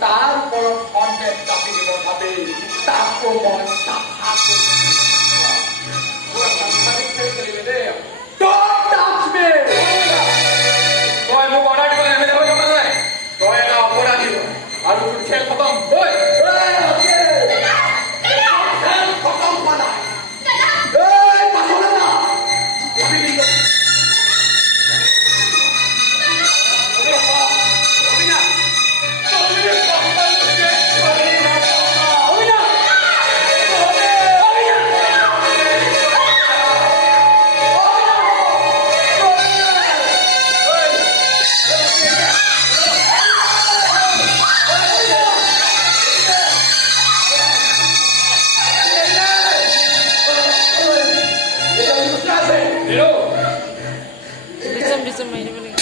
তাৰ ওপৰত সন্দেহ চাপি দিব ভাবি তাকো মই চাফা তই মোক অৰ্ডাৰ দিব এম এল এ হৈ যাব নাই তই এটা অপৰাধী আৰু তোৰ খেল খতম bisa main boleh.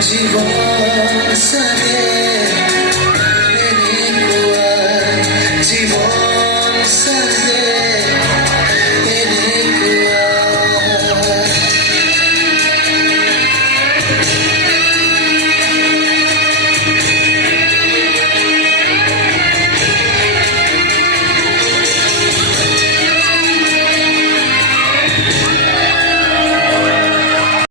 জীবন সাৰে